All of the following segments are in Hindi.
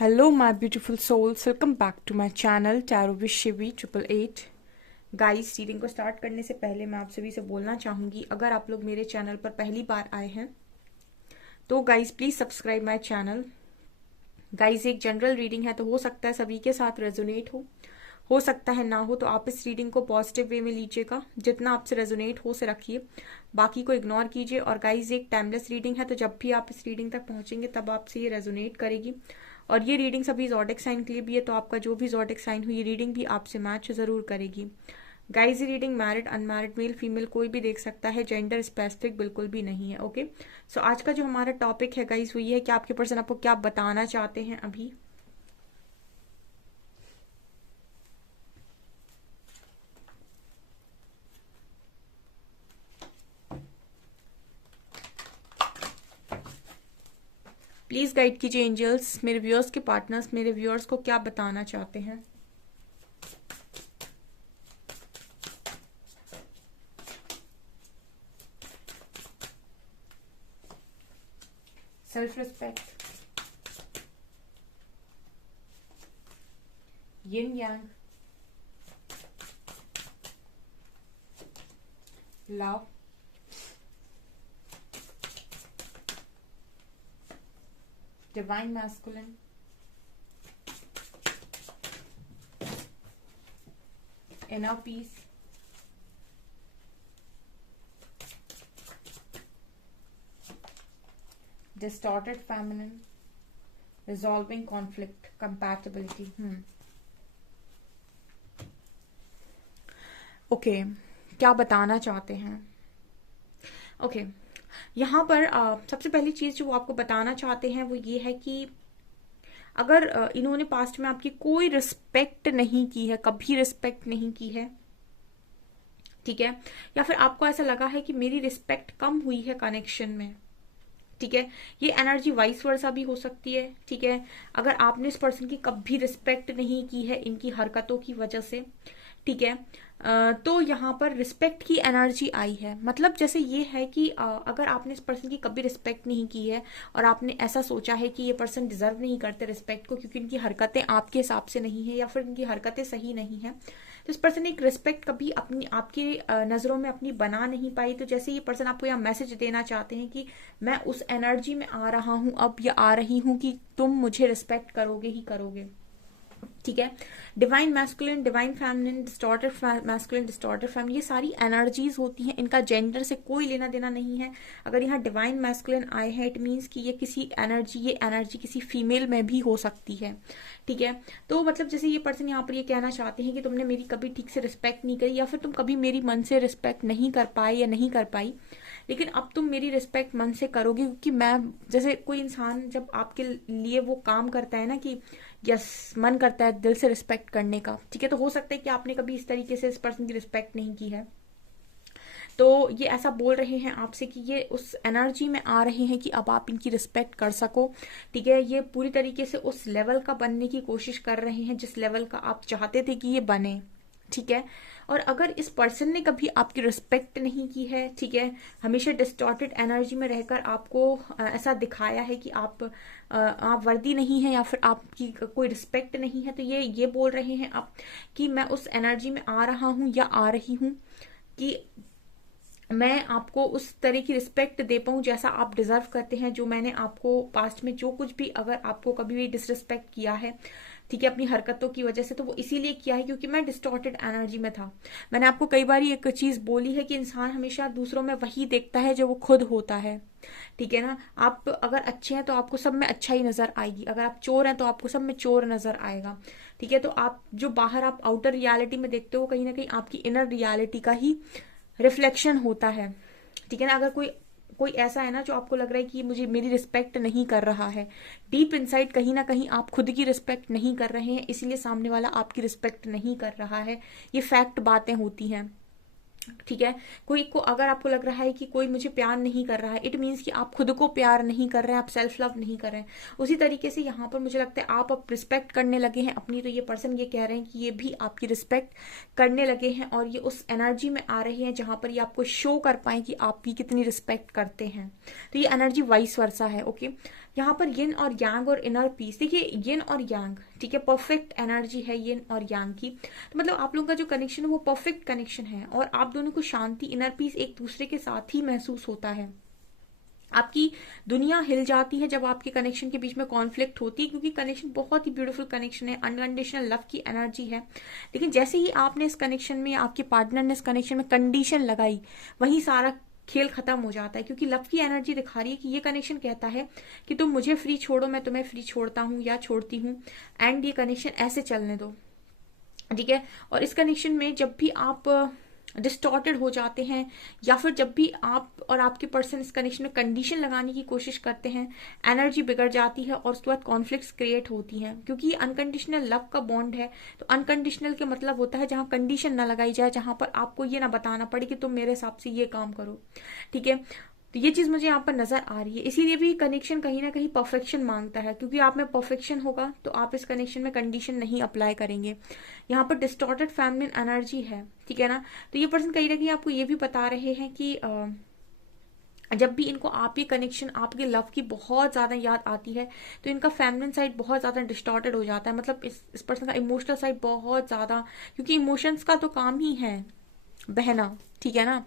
Hello, my beautiful souls. Welcome back to my channel Tarot with Shivi 888. Guys, reading को स्टार्ट करने से पहले मैं आप सभी से बोलना चाहूँगी, अगर आप लोग मेरे चैनल पर पहली बार आए हैं तो guys please subscribe my channel. Guys, एक जनरल रीडिंग है तो हो सकता है सभी के साथ रेजोनेट हो सकता है ना हो, तो आप इस रीडिंग को पॉजिटिव वे में लीजिएगा, जितना आपसे रेजोनेट हो से रखिए, बाकी को इग्नोर कीजिए। और गाइस, एक टाइमलेस रीडिंग है तो जब भी आप इस रीडिंग तक पहुंचेंगे तब आपसे ये रेजोनेट करेगी। और ये रीडिंग सभी ज़ोडिक साइन के लिए भी है, तो आपका जो भी ज़ोडिक साइन हो ये रीडिंग भी आपसे मैच ज़रूर करेगी। गाइस, ये reading married unmarried male female कोई भी देख सकता है, जेंडर स्पेसिफिक बिल्कुल भी नहीं है। ओके, सो आज का जो हमारा टॉपिक है गाइस वो ये है कि आपके पर्सन आपको क्या बताना चाहते हैं अभी। प्लीज गाइड कीजिए एंजल्स, मेरे व्यूअर्स के पार्टनर्स मेरे व्यूअर्स को क्या बताना चाहते हैं। Self respect, yin yang, love, divine masculine, inner peace, distorted feminine, resolving conflict, compatibility। Okay, क्या बताना चाहते हैं। ओके, यहाँ पर सबसे पहली चीज जो वो आपको बताना चाहते हैं वो ये है कि अगर इन्होंने पास्ट में आपकी कोई रिस्पेक्ट नहीं की है, कभी रिस्पेक्ट नहीं की है, ठीक है, या फिर आपको ऐसा लगा है कि मेरी रिस्पेक्ट कम हुई है कनेक्शन में, ठीक है, ये एनर्जी वाइस वर्सा भी हो सकती है। ठीक है, अगर आपने इस पर्सन की कभी रिस्पेक्ट नहीं की है इनकी हरकतों की वजह से, ठीक है, तो यहाँ पर रिस्पेक्ट की एनर्जी आई है। मतलब जैसे ये है कि अगर आपने इस पर्सन की कभी रिस्पेक्ट नहीं की है और आपने ऐसा सोचा है कि ये पर्सन डिजर्व नहीं करते रिस्पेक्ट को क्योंकि इनकी हरकतें आपके हिसाब से नहीं है या फिर इनकी हरकतें सही नहीं है, तो इस पर्सन ने एक रिस्पेक्ट कभी अपनी आपकी नज़रों में अपनी बना नहीं पाई। तो जैसे ये पर्सन आपको यहाँ मैसेज देना चाहते हैं कि मैं उस एनर्जी में आ रहा हूँ अब या आ रही हूँ कि तुम मुझे रिस्पेक्ट करोगे ही करोगे। ठीक है, divine masculine, divine feminine, distorted masculine, distorted feminine, ये सारी एनर्जीज होती हैं, इनका जेंडर से कोई लेना देना नहीं है। अगर यहाँ डिवाइन मैस्कुलिन आए हैं इट मीन्स कि ये एनर्जी किसी फीमेल में भी हो सकती है। ठीक है, तो मतलब जैसे ये पर्सन यहाँ पर ये कहना चाहते हैं कि तुमने मेरी कभी ठीक से रिस्पेक्ट नहीं करी या फिर तुम कभी मेरी मन से रिस्पेक्ट नहीं कर पाए या नहीं कर पाई, लेकिन अब तुम मेरी रिस्पेक्ट मन से करोगे क्योंकि मैं, जैसे कोई इंसान जब आपके लिए वो काम करता है ना कि यस मन करता है दिल से रिस्पेक्ट करने का, ठीक है, तो हो सकता है कि आपने कभी इस तरीके से इस पर्सन की रिस्पेक्ट नहीं की है। तो ये ऐसा बोल रहे हैं आपसे कि ये उस एनर्जी में आ रहे हैं कि अब आप इनकी रिस्पेक्ट कर सको। ठीक है, ये पूरी तरीके से उस लेवल का बनने की कोशिश कर रहे हैं जिस लेवल का आप चाहते थे कि ये बने। ठीक है, और अगर इस पर्सन ने कभी आपकी रिस्पेक्ट नहीं की है, ठीक है, हमेशा डिस्टॉर्टेड एनर्जी में रहकर आपको ऐसा दिखाया है कि आप वर्दी नहीं है या फिर आपकी कोई रिस्पेक्ट नहीं है, तो ये बोल रहे हैं आप कि मैं उस एनर्जी में आ रहा हूँ या आ रही हूँ कि मैं आपको उस तरह की रिस्पेक्ट दे पाऊँ जैसा आप डिजर्व करते हैं। जो मैंने आपको पास्ट में जो कुछ भी अगर आपको कभी भी डिसरिस्पेक्ट किया है, ठीक है, अपनी हरकतों की वजह से, तो वो इसीलिए किया है क्योंकि मैं डिस्टॉर्टेड एनर्जी में था। मैंने आपको कई बार एक चीज बोली है कि इंसान हमेशा दूसरों में वही देखता है जो वो खुद होता है। ठीक है ना, आप अगर अच्छे हैं तो आपको सब में अच्छा ही नजर आएगी, अगर आप चोर हैं तो आपको सब में चोर नजर आएगा। ठीक है, तो आप जो बाहर आप आउटर रियलिटी में देखते हो कहीं ना कहीं आपकी इनर रियलिटी का ही रिफ्लेक्शन होता है। ठीक है ना, अगर कोई कोई ऐसा है ना जो आपको लग रहा है कि मुझे मेरी रिस्पेक्ट नहीं कर रहा है, डीप इनसाइड कहीं ना कहीं आप खुद की रिस्पेक्ट नहीं कर रहे हैं, इसीलिए सामने वाला आपकी रिस्पेक्ट नहीं कर रहा है। ये फैक्ट बातें होती हैं। ठीक है, कोई को अगर आपको लग रहा है कि कोई मुझे प्यार नहीं कर रहा है, इट मीन्स कि आप खुद को प्यार नहीं कर रहे हैं, आप सेल्फ लव नहीं कर रहे हैं। उसी तरीके से यहाँ पर मुझे लगता है आप अब रिस्पेक्ट करने लगे हैं अपनी, तो ये पर्सन ये कह रहे हैं कि ये भी आपकी रिस्पेक्ट करने लगे हैं और ये उस एनर्जी में आ रहे हैं जहां पर ये आपको शो कर पाए कि आपकी कितनी रिस्पेक्ट करते हैं। तो ये एनर्जी वाइस वर्सा है। ओके, यहाँ पर यिन और यांग और इनर पीस, देखिए यिन और यांग, ठीक है, परफेक्ट एनर्जी है यिन और यांग की। तो मतलब आप लोगों का जो कनेक्शन है वो परफेक्ट कनेक्शन है, और आप दोनों को शांति, इनर पीस एक दूसरे के साथ ही महसूस होता है। आपकी दुनिया हिल जाती है जब आपके कनेक्शन के बीच में कॉन्फ्लिक्ट होती है, क्योंकि कनेक्शन बहुत ही ब्यूटीफुल कनेक्शन है, अनकंडीशनल लव की एनर्जी है। लेकिन जैसे ही आपने इस कनेक्शन में, आपके पार्टनर ने इस कनेक्शन में कंडीशन लगाई, वहीं सारा खेल खत्म हो जाता है। क्योंकि लव की एनर्जी दिखा रही है कि ये कनेक्शन कहता है कि तुम मुझे फ्री छोड़ो, मैं तुम्हें फ्री छोड़ता हूँ या छोड़ती हूँ, एंड ये कनेक्शन ऐसे चलने दो, ठीक है। और इस कनेक्शन में जब भी आप डिस्टॉर्टेड हो जाते हैं, या फिर जब भी आप और आपके पर्सन इस कनेक्शन में कंडीशन लगाने की कोशिश करते हैं, एनर्जी बिगड़ जाती है और उसके बाद कॉन्फ्लिक्ट्स क्रिएट होती हैं। क्योंकि ये अनकंडीशनल लव का बॉन्ड है, तो अनकंडीशनल के मतलब होता है जहां कंडीशन ना लगाई जाए, जहां पर आपको ये ना बताना पड़े कि तुम मेरे हिसाब से ये काम करो, ठीक है। तो ये चीज मुझे यहाँ पर नजर आ रही है। इसीलिए भी कनेक्शन कहीं ना कहीं परफेक्शन मांगता है, क्योंकि आप में परफेक्शन होगा तो आप इस कनेक्शन में कंडीशन नहीं अप्लाई करेंगे। यहाँ पर डिस्टॉर्टेड फेमिनिन एनर्जी है, ठीक है ना। तो ये पर्सन कहीं ना कहीं आपको ये भी बता रहे हैं कि जब भी इनको आपके कनेक्शन, आपके लव की बहुत ज्यादा याद आती है, तो इनका फेमिनिन साइड बहुत ज्यादा डिस्टॉर्टेड हो जाता है। मतलब इस पर्सन का इमोशनल साइड बहुत ज्यादा, क्योंकि इमोशंस का तो काम ही है बहना, ठीक है ना।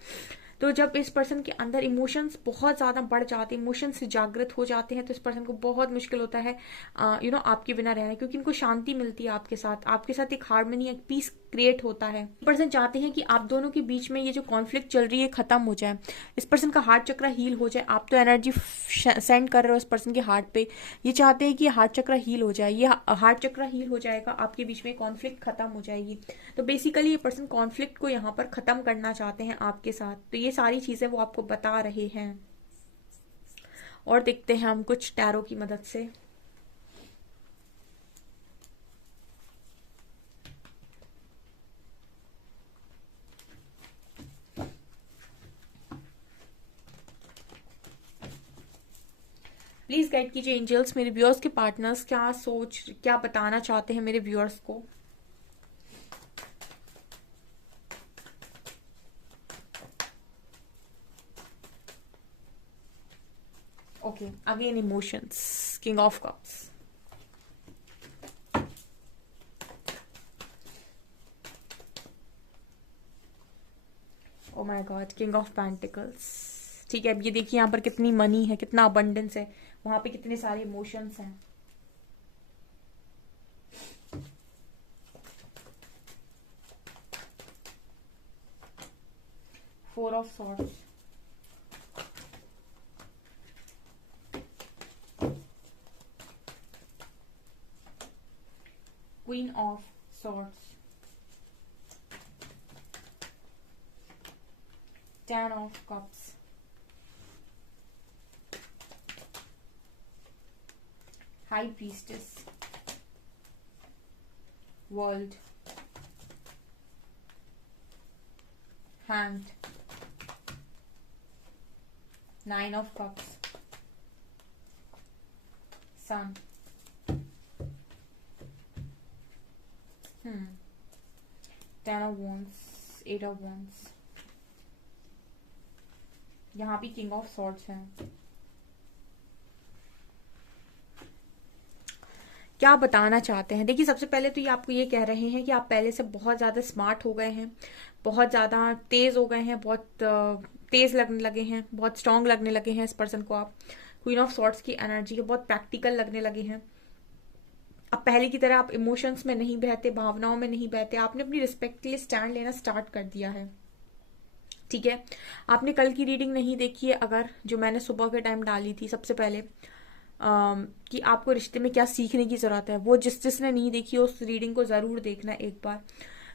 तो जब इस पर्सन के अंदर इमोशंस बहुत ज्यादा बढ़ जाते हैं, इमोशंस जागृत हो जाते हैं, तो इस पर्सन को बहुत मुश्किल होता है आपके बिना रहना, क्योंकि इनको शांति मिलती है आपके साथ एक हार्मनी, एक पीस क्रिएट होता है। पर्सन चाहते हैं कि आप दोनों के बीच में ये जो कॉन्फ्लिक्ट चल रही है खत्म हो जाए, इस पर्सन का हार्ट चक्र हील हो जाए। आप तो एनर्जी सेंड कर रहे हो इस पर्सन के हार्ट पे, ये चाहते हैं कि हार्ट चक्र हील हो जाए। ये हार्ट चक्र हील हो जाएगा, आपके बीच में कॉन्फ्लिक्ट खत्म हो जाएगी। तो बेसिकली ये पर्सन कॉन्फ्लिक्ट को यहाँ पर खत्म करना चाहते हैं आपके साथ। तो ये सारी चीजें वो आपको बता रहे हैं। और देखते हैं हम कुछ टैरो की मदद से। प्लीज गाइड कीजिए एंजल्स, मेरे व्यूअर्स के पार्टनर्स क्या बताना चाहते हैं मेरे व्यूअर्स को। Okay, again emotions, King of Cups. Oh my God, King of Pentacles. ठीक है, अब ये देखिए यहाँ पर कितनी मनी है, कितना अबंडेंस है, वहां पे कितने सारे इमोशंस हैं। Four of swords, Queen of Swords, Ten of Cups, High Priestess, World, Hanged, Nine of Cups, Sun, Ten of Wands, Eight of Wands, यहाँ भी किंग ऑफ सॉर्ड्स है। क्या बताना चाहते हैं? देखिए, सबसे पहले तो ये आपको ये कह रहे हैं कि आप पहले से बहुत ज्यादा स्मार्ट हो गए हैं, बहुत ज्यादा तेज हो गए हैं, बहुत तेज लगने लगे हैं, बहुत स्ट्रांग लगने लगे हैं इस पर्सन को आप। क्वीन ऑफ सॉर्ड्स की एनर्जी है, बहुत प्रैक्टिकल लगने लगे हैं। अब पहले की तरह आप इमोशंस में नहीं बहते, भावनाओं में नहीं बहते, आपने अपनी रिस्पेक्ट के लिए स्टैंड लेना स्टार्ट कर दिया है, ठीक है। आपने कल की रीडिंग नहीं देखी है अगर, जो मैंने सुबह के टाइम डाली थी सबसे पहले, कि आपको रिश्ते में क्या सीखने की जरूरत है, वो जिसने नहीं देखी उस रीडिंग को जरूर देखना एक बार।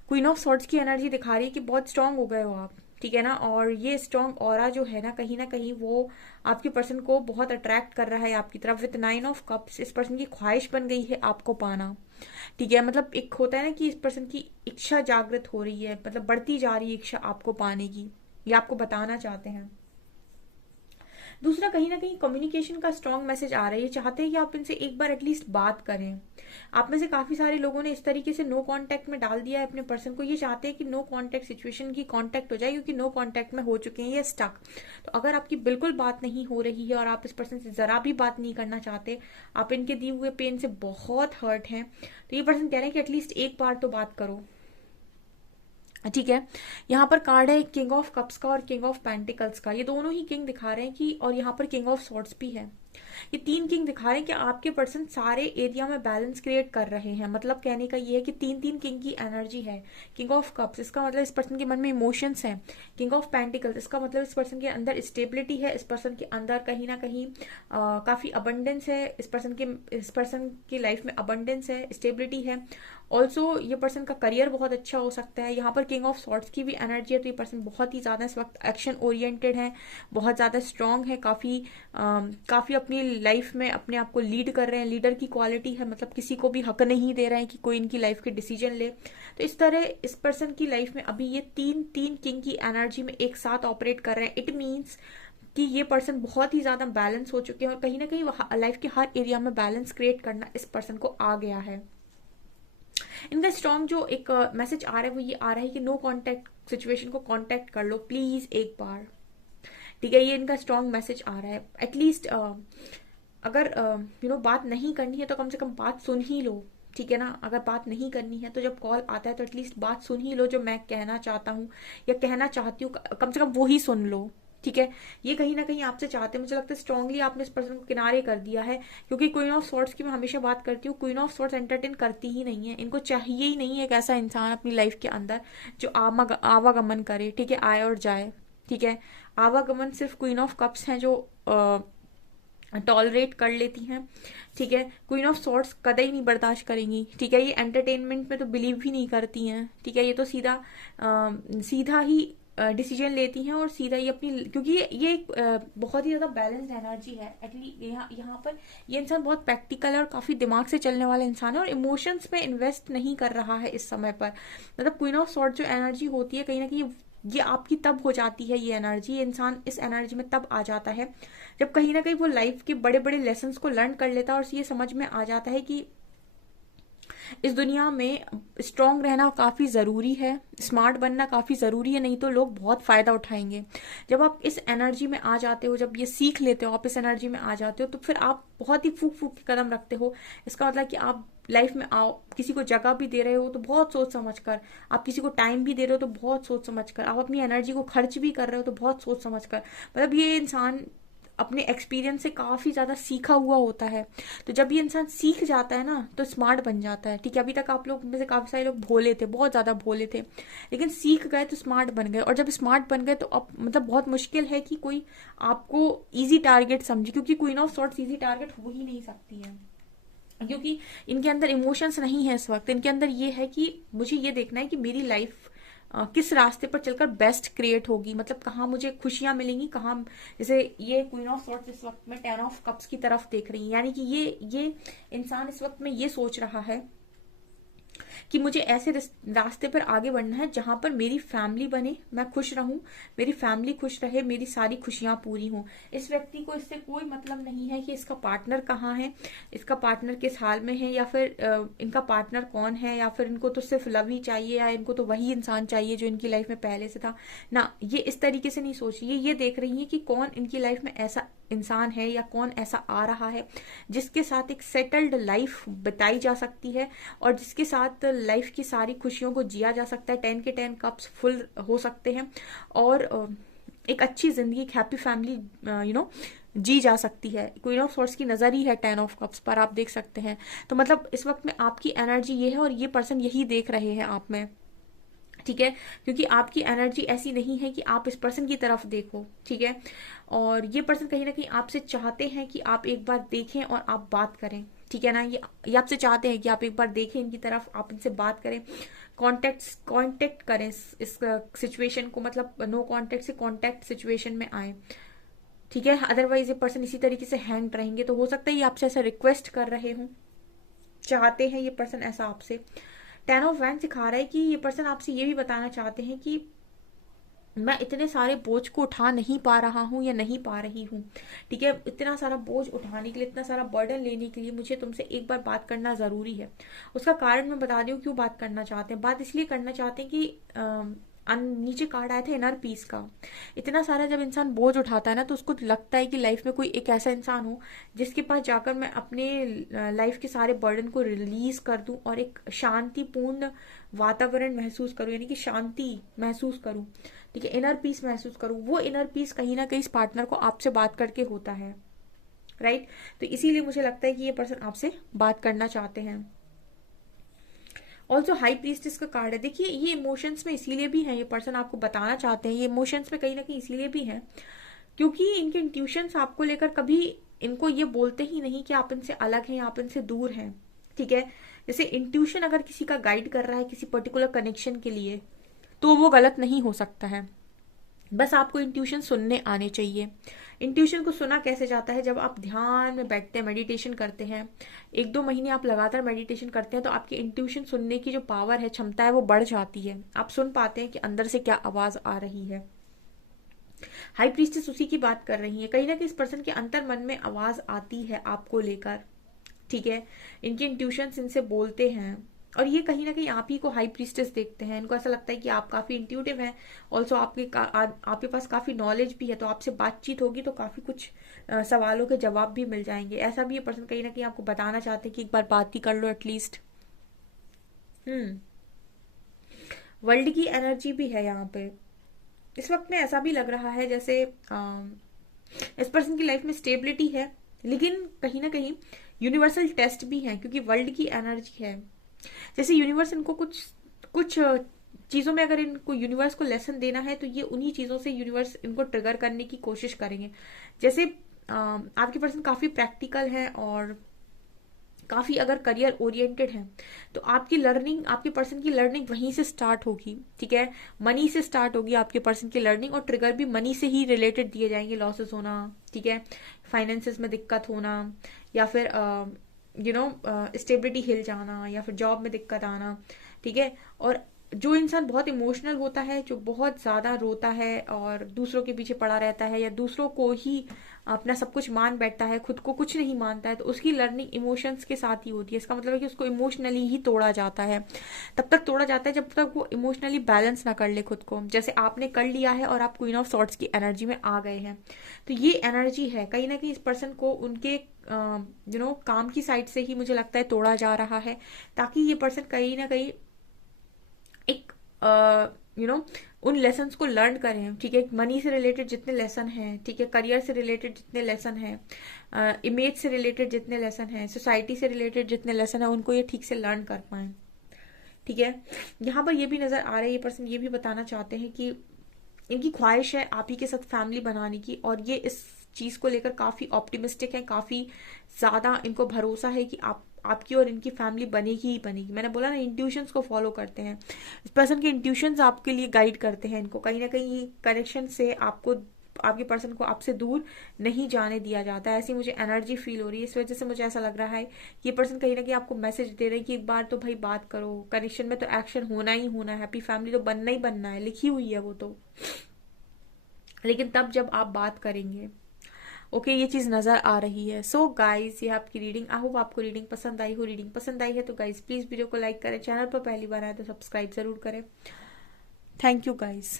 क्वीन ऑफ सॉर्ड्स की एनर्जी दिखा रही है कि बहुत स्ट्रांग हो गए हो आप, ठीक है ना। और ये स्ट्रांग ऑरा जो है ना कहीं वो आपके पर्सन को बहुत अट्रैक्ट कर रहा है आपकी तरफ। विद नाइन ऑफ कप्स इस पर्सन की ख्वाहिश बन गई है आपको पाना, ठीक है। मतलब एक होता है ना कि इस पर्सन की इच्छा जागृत हो रही है, मतलब बढ़ती जा रही है इच्छा आपको पाने की, ये आपको बताना चाहते हैं। दूसरा, कहीं ना कहीं कम्युनिकेशन का स्ट्रॉन्ग मैसेज आ रहा है, ये चाहते हैं कि आप इनसे एक बार एटलीस्ट बात करें। आप में से काफी सारे लोगों ने इस तरीके से नो कांटेक्ट में डाल दिया है अपने पर्सन को, ये चाहते हैं कि नो कांटेक्ट सिचुएशन की कांटेक्ट हो जाए, क्योंकि नो कांटेक्ट में हो चुके हैं ये स्टक। तो अगर आपकी बिल्कुल बात नहीं हो रही है और आप इस पर्सन से जरा भी बात नहीं करना चाहते, आप इनके दिए हुए पेन से बहुत हर्ट हैं, तो ये पर्सन कह रहे हैं कि एटलीस्ट एक बार तो बात करो। ठीक है, यहाँ पर कार्ड है किंग ऑफ कप्स का और किंग ऑफ पेंटिकल्स का, ये दोनों ही किंग दिखा रहे हैं कि, और यहाँ पर किंग ऑफ सॉर्ड्स भी है। ये तीन किंग दिखा रहे हैं कि आपके पर्सन सारे एरिया में बैलेंस क्रिएट कर रहे हैं। मतलब कहने का ये है कि तीन तीन किंग की एनर्जी है। किंग ऑफ कप्स, इसका मतलब इस पर्सन के मन में इमोशंस हैं। किंग ऑफ पेंटिकल्स, इसका मतलब इस पर्सन के अंदर स्टेबिलिटी है, इस पर्सन के अंदर कहीं ना कहीं काफी अबंडेंस है, इस पर्सन की लाइफ में अबंडेंस है, स्टेबिलिटी है। ऑल्सो ये पर्सन का करियर बहुत अच्छा हो सकता है। यहाँ पर किंग ऑफ सॉर्ड्स की भी एनर्जी है, तो ये पर्सन बहुत ही ज्यादा इस वक्त एक्शन ओरिएंटेड है, बहुत ज्यादा स्ट्रांग है, काफी अपनी लाइफ में अपने आप को लीड कर रहे हैं, लीडर की क्वालिटी है, मतलब किसी को भी हक नहीं दे रहे हैं कि कोई इनकी लाइफ के डिसीजन ले। तो इस तरह इस पर्सन की लाइफ में अभी ये तीन तीन किंग की एनर्जी में एक साथ ऑपरेट कर रहे हैं। इट मीन्स कि ये पर्सन बहुत ही ज्यादा बैलेंस हो चुके हैं और कहीं ना कहीं लाइफ के हर एरिया में बैलेंस क्रिएट करना इस पर्सन को आ गया है। इनका स्ट्रॉन्ग जो एक मैसेज आ रहा है वो ये आ रहा है कि नो कांटेक्ट सिचुएशन को कांटेक्ट कर लो प्लीज एक बार। ठीक है, ये इनका स्ट्रॉन्ग मैसेज आ रहा है। एटलीस्ट अगर बात नहीं करनी है तो कम से कम बात सुन ही लो। ठीक है ना, अगर बात नहीं करनी है तो जब कॉल आता है तो एटलीस्ट बात सुन ही लो, जो मैं कहना चाहता हूँ या कहना चाहती हूँ कम से कम वो ही सुन लो। ठीक है, ये कहीं ना कहीं आपसे चाहते हैं। मुझे लगता है स्ट्रांगली आपने इस पर्सन को किनारे कर दिया है, क्योंकि क्वीन ऑफ सॉर्ड्स की मैं हमेशा बात करती हूँ, क्वीन ऑफ सॉर्ड्स एंटरटेन करती ही नहीं है। इनको चाहिए ही नहीं है एक ऐसा इंसान अपनी लाइफ के अंदर जो आवागमन करे। ठीक है, आए और जाए। ठीक है, आवागमन सिर्फ क्वीन ऑफ कप्स हैं जो टॉलरेट कर लेती हैं। ठीक है, क्वीन ऑफ सॉर्ड्स कदई नहीं बर्दाश्त करेंगी। ठीक है, ये एंटरटेनमेंट में तो बिलीव भी नहीं करती हैं। ठीक है, ये तो सीधा ही डिसीजन लेती हैं और सीधा ही अपनी, क्योंकि ये एक बहुत ही ज्यादा बैलेंस्ड एनर्जी है। एटलीस्ट यहाँ पर ये इंसान बहुत प्रैक्टिकल है और काफी दिमाग से चलने वाला इंसान है और इमोशंस में इन्वेस्ट नहीं कर रहा है इस समय पर। मतलब क्वीन ऑफ सॉर्ड जो एनर्जी होती है कहीं ना कहीं ये आपकी तब हो जाती है, ये एनर्जी, ये इंसान इस एनर्जी में तब आ जाता है जब कहीं ना कहीं वो लाइफ के बड़े बड़े लेसन्स को लर्न कर लेता है और ये समझ में आ जाता है कि इस दुनिया में स्ट्रांग रहना काफी जरूरी है, स्मार्ट बनना काफी जरूरी है, नहीं तो लोग बहुत फायदा उठाएंगे। जब आप इस एनर्जी में आ जाते हो, जब ये सीख लेते हो, आप इस एनर्जी में आ जाते हो, तो फिर आप बहुत ही फूक फूक के कदम रखते हो। इसका मतलब कि आप लाइफ में आओ, किसी को जगह भी दे रहे हो तो बहुत सोच समझ कर, आप किसी को टाइम भी दे रहे हो तो बहुत सोच समझ कर, आप अपनी एनर्जी को खर्च भी कर रहे हो तो बहुत सोच समझ कर। मतलब ये इंसान अपने एक्सपीरियंस से काफी ज्यादा सीखा हुआ होता है। तो जब ये इंसान सीख जाता है ना तो स्मार्ट बन जाता है। ठीक है, अभी तक आप लोग में से काफी सारे लोग भोले थे, बहुत ज्यादा भोले थे, लेकिन सीख गए तो स्मार्ट बन गए। और जब स्मार्ट बन गए तो अब मतलब बहुत मुश्किल है कि कोई आपको इजी टारगेट समझे, क्योंकि queen of swords easy target हो ही नहीं सकती है, क्योंकि इनके अंदर इमोशंस नहीं है इस वक्त। इनके अंदर ये है कि मुझे ये देखना है कि मेरी लाइफ किस रास्ते पर चलकर बेस्ट क्रिएट होगी, मतलब कहाँ मुझे खुशियां मिलेंगी, कहाँ। जैसे ये क्वीन ऑफ सॉर्ड्स इस वक्त में 10 ऑफ कप्स की तरफ देख रही है, यानी कि ये इंसान इस वक्त में ये सोच रहा है कि मुझे ऐसे रास्ते पर आगे बढ़ना है जहां पर मेरी फैमिली बने, मैं खुश रहूं, मेरी फैमिली खुश रहे, मेरी सारी खुशियां पूरी हों। इस व्यक्ति को इससे कोई मतलब नहीं है कि इसका पार्टनर कहाँ है, इसका पार्टनर किस हाल में है, या फिर इनका पार्टनर कौन है, या फिर इनको तो सिर्फ लव ही चाहिए, या इनको तो वही इंसान चाहिए जो इनकी लाइफ में पहले से था ना। ये इस तरीके से नहीं सोच रही है, ये देख रही है कि कौन इनकी लाइफ में ऐसा इंसान है या कौन ऐसा आ रहा है जिसके साथ एक सेटल्ड लाइफ बिताई जा सकती है और जिसके साथ लाइफ की सारी खुशियों को जिया जा सकता है। 10 के 10 कप्स फुल हो सकते हैं और एक अच्छी जिंदगी, एक हैप्पी फैमिली जी जा सकती है। क्वीन ऑफ सॉर्ड्स की नजर ही है 10 ऑफ कप्स पर, आप देख सकते हैं। तो मतलब इस वक्त में आपकी एनर्जी ये है और ये पर्सन यही देख रहे हैं आप में। ठीक है, क्योंकि आपकी एनर्जी ऐसी नहीं है कि आप इस पर्सन की तरफ देखो। ठीक है, और ये पर्सन कहीं ना कहीं आपसे चाहते हैं कि आप एक बार देखें और आप बात करें। ठीक है ना, ये आपसे चाहते हैं कि आप एक बार देखें इनकी तरफ, आप इनसे बात करें, कांटेक्ट करें इस सिचुएशन को, मतलब नो कांटेक्ट से कांटेक्ट सिचुएशन में आए। ठीक है, अदरवाइज ये पर्सन इसी तरीके से हैंग रहेंगे। तो हो सकता है ये आपसे ऐसा रिक्वेस्ट कर रहे हों, चाहते हैं ये पर्सन ऐसा आपसे। 10 ऑफ वैंड सिखा रहा है कि ये पर्सन आपसे ये भी बताना चाहते हैं कि मैं इतने सारे बोझ को उठा नहीं पा रहा हूँ या नहीं पा रही हूँ, ठीक है। इतना सारा बोझ उठाने के लिए, इतना सारा बर्डन लेने के लिए मुझे तुमसे एक बार बात करना ज़रूरी है। उसका कारण मैं बता रही हूँ क्यों बात करना चाहते हैं। बात इसलिए करना चाहते हैं कि नीचे कार्ड आया था इनर पीस का। इतना सारा जब इंसान बोझ उठाता है ना, तो उसको लगता है कि लाइफ में कोई एक ऐसा इंसान हो जिसके पास जाकर मैं अपने लाइफ के सारे बर्डन को रिलीज कर दूं और एक शांतिपूर्ण वातावरण महसूस करूं, यानी कि शांति महसूस करूं, ठीक है, इनर पीस महसूस करूं। वो इनर पीस कहीं ना कहीं इस पार्टनर को आपसे बात करके होता है, राइट। तो इसीलिए मुझे लगता है कि ये पर्सन आपसे बात करना चाहते हैं। ऑल्सो हाई प्रीस्टेस का कार्ड है। देखिए ये इमोशंस में इसीलिए भी है, ये पर्सन आपको बताना चाहते हैं, ये इमोशंस में कहीं ना कहीं इसीलिए भी है क्योंकि इनके इंट्यूशंस आपको लेकर कभी इनको ये बोलते ही नहीं कि आप इनसे अलग हैं, आप इनसे दूर हैं, ठीक है। जैसे इंट्यूशन अगर किसी का गाइड कर रहा है किसी पर्टिकुलर कनेक्शन के लिए, तो वो गलत नहीं हो सकता है। बस आपको इंट्यूशन सुनने आने चाहिए। इंट्यूशन को सुना कैसे जाता है? जब आप ध्यान में बैठते हैं, मेडिटेशन करते हैं, 1-2 महीने आप लगातार मेडिटेशन करते हैं, तो आपकी इंट्यूशन सुनने की जो पावर है, क्षमता है, वो बढ़ जाती है। आप सुन पाते हैं कि अंदर से क्या आवाज आ रही है। हाई प्रीस्टेस उसी की बात कर रही है। कहीं ना कहीं इस पर्सन के अंतर मन में आवाज आती है आपको लेकर, ठीक है। इनके इंट्यूशंस इनसे बोलते हैं और ये कहीं ना कहीं आप ही को हाई प्रीस्टेस देखते हैं। इनको ऐसा लगता है कि आप काफी इंट्यूटिव हैं, ऑल्सो आपके पास काफी नॉलेज भी है, तो आपसे बातचीत होगी तो काफी कुछ सवालों के जवाब भी मिल जाएंगे। ऐसा भी ये पर्सन कहीं ना कहीं आपको बताना चाहते हैं कि एक बार बात ही कर लो एटलीस्ट। वर्ल्ड की एनर्जी भी है यहाँ पे। इस वक्त में ऐसा भी लग रहा है जैसे इस पर्सन की लाइफ में स्टेबिलिटी है, लेकिन कहीं ना कहीं यूनिवर्सल टेस्ट भी है क्योंकि वर्ल्ड की एनर्जी है। जैसे यूनिवर्स इनको कुछ कुछ चीजों में, अगर इनको यूनिवर्स को लेसन देना है तो ये उन्हीं चीजों से यूनिवर्स इनको ट्रिगर करने की कोशिश करेंगे। जैसे आपके पर्सन काफी प्रैक्टिकल है और काफी अगर करियर ओरिएंटेड है, तो आपकी लर्निंग, आपके पर्सन की लर्निंग वहीं से स्टार्ट होगी, ठीक है। मनी से स्टार्ट होगी आपके पर्सन की लर्निंग और ट्रिगर भी मनी से ही रिलेटेड दिए जाएंगे। लॉसेस होना, ठीक है, फाइनेंसेस में दिक्कत होना, या फिर स्टेबिलिटी हिल जाना, या फिर जॉब में दिक्कत आना, ठीक है। और जो इंसान बहुत इमोशनल होता है, जो बहुत ज्यादा रोता है और दूसरों के पीछे पड़ा रहता है या दूसरों को ही अपना सब कुछ मान बैठता है, खुद को कुछ नहीं मानता है, तो उसकी लर्निंग इमोशंस के साथ ही होती है। इसका मतलब है कि उसको इमोशनली ही तोड़ा जाता है। तब तक तोड़ा जाता है जब तक वो इमोशनली बैलेंस ना कर ले खुद को। जैसे आपने कर लिया है और आप क्वीन ऑफ सॉर्ट्स की एनर्जी में आ गए हैं, तो ये एनर्जी है कहीं ना कहीं इस पर्सन को उनके काम की साइड से ही मुझे लगता है तोड़ा जा रहा है, ताकि ये पर्सन कहीं ना कहीं एक उन लेसन्स को लर्न करें, ठीक है। मनी से रिलेटेड जितने लेसन हैं, ठीक है, करियर से रिलेटेड जितने लेसन हैं, इमेज से रिलेटेड जितने लेसन हैं, सोसाइटी से रिलेटेड जितने लेसन हैं, उनको ये ठीक से लर्न कर पाए, ठीक है। यहाँ पर ये भी नजर आ रहा है, ये पर्सन ये भी बताना चाहते हैं कि इनकी ख्वाहिश है आप ही के साथ फैमिली बनाने की, और ये इस चीज को लेकर काफी ऑप्टिमिस्टिक है, काफी ज्यादा इनको भरोसा है कि आपकी और इनकी फैमिली बनेगी ही बनेगी। मैंने बोला ना, इंट्यूशंस को फॉलो करते हैं इस पर्सन के। इंट्यूशंस आपके लिए गाइड करते हैं इनको। कहीं ना कहीं कनेक्शन से आपको, आपके पर्सन को आपसे दूर नहीं जाने दिया जाता है, ऐसी मुझे एनर्जी फील हो रही है। इस वजह से मुझे ऐसा लग रहा है कि ये पर्सन कहीं ना कहीं आपको मैसेज दे रहे हैं कि एक बार तो भाई बात करो, कनेक्शन में तो एक्शन होना ही होना है, हैप्पी फैमिली तो बनना ही बनना है, लिखी हुई है वो तो, लेकिन तब जब आप बात करेंगे। ओके, ये चीज नजर आ रही है। सो गाइज, ये आपकी रीडिंग, आई होप आपको रीडिंग पसंद आई हो। रीडिंग पसंद आई है तो गाइज प्लीज वीडियो को लाइक करें, चैनल पर पहली बार आए तो सब्सक्राइब जरूर करें। Thank you guys.